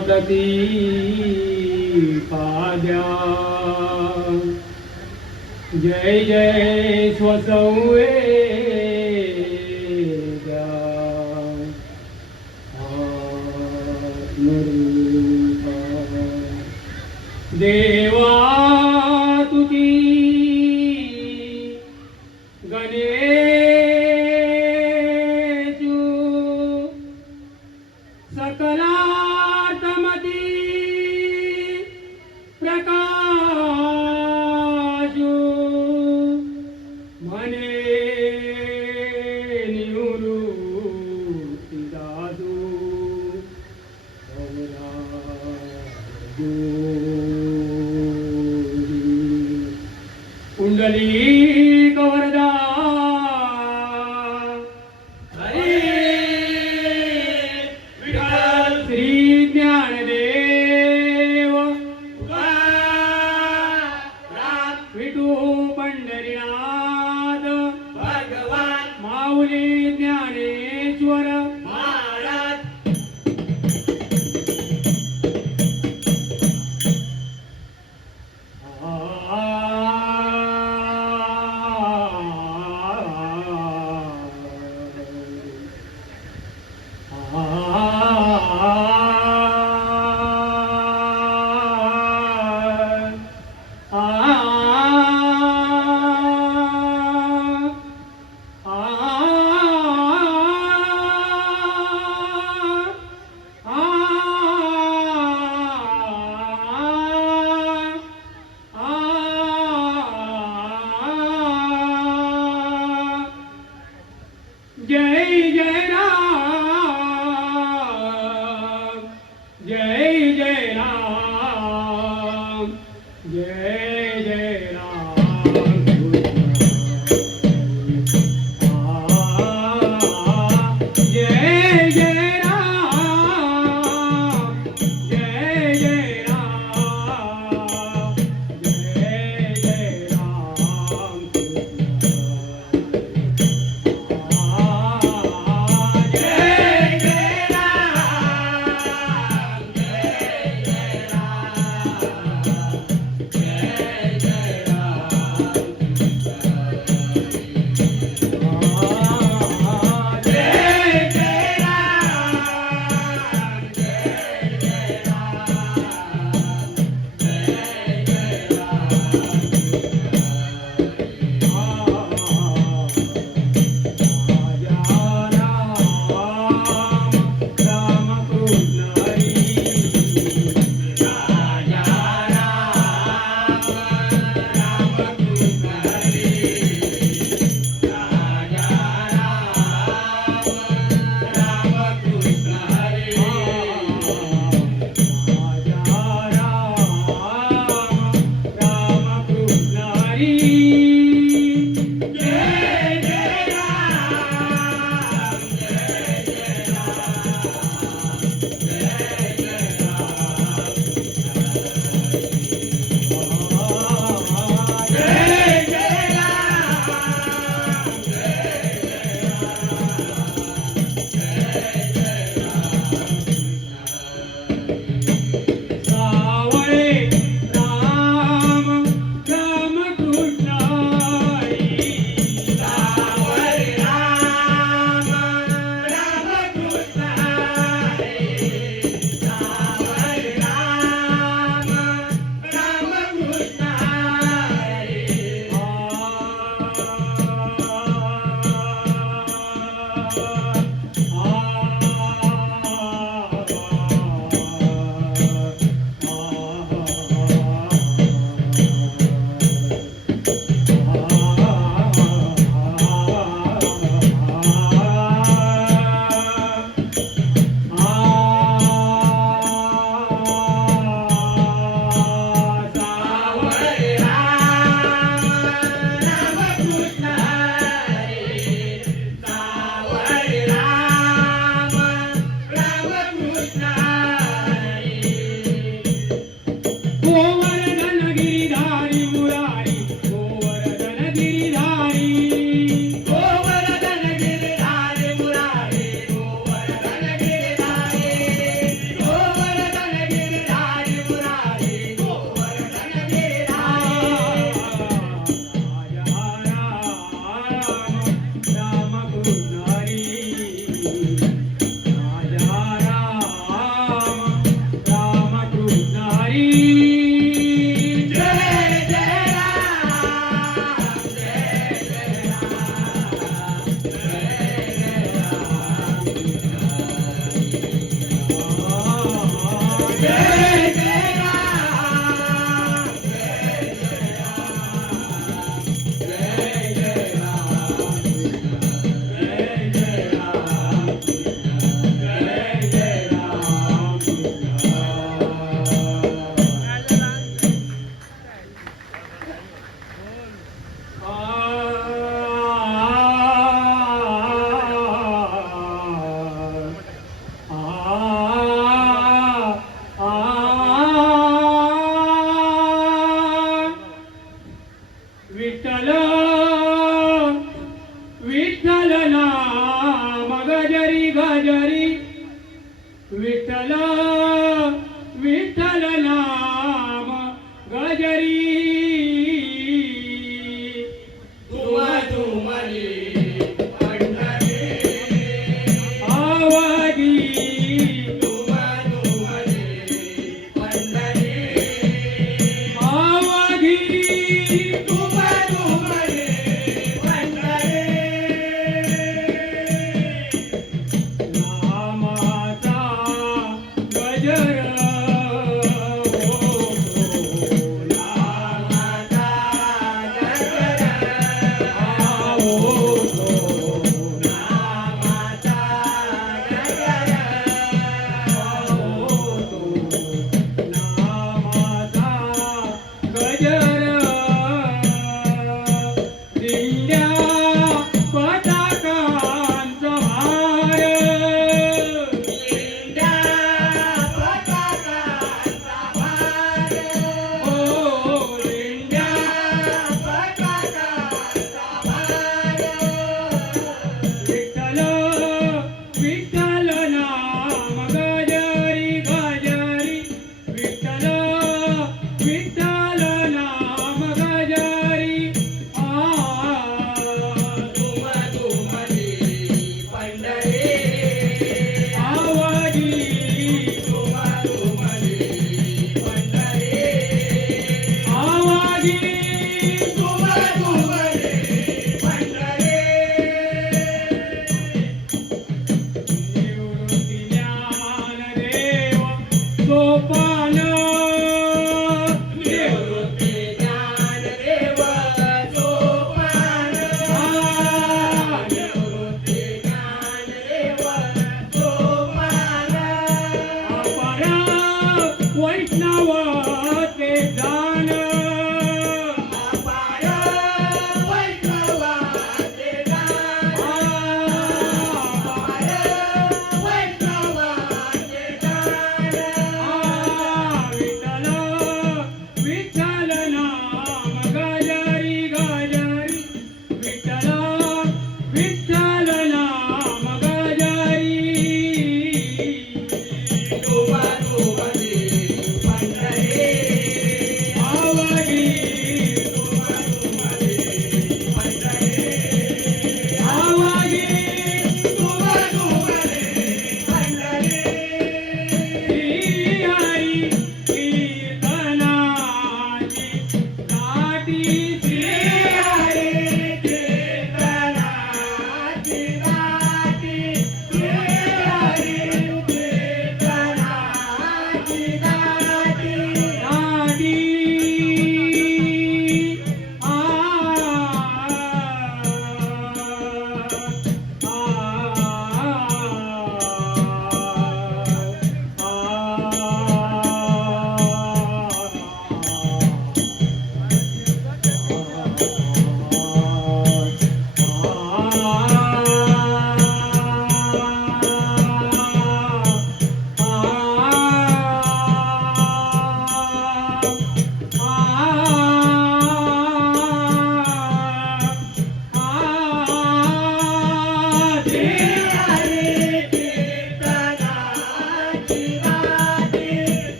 वेद प्रती पाद्या जय जय स्वसंवेद्या ali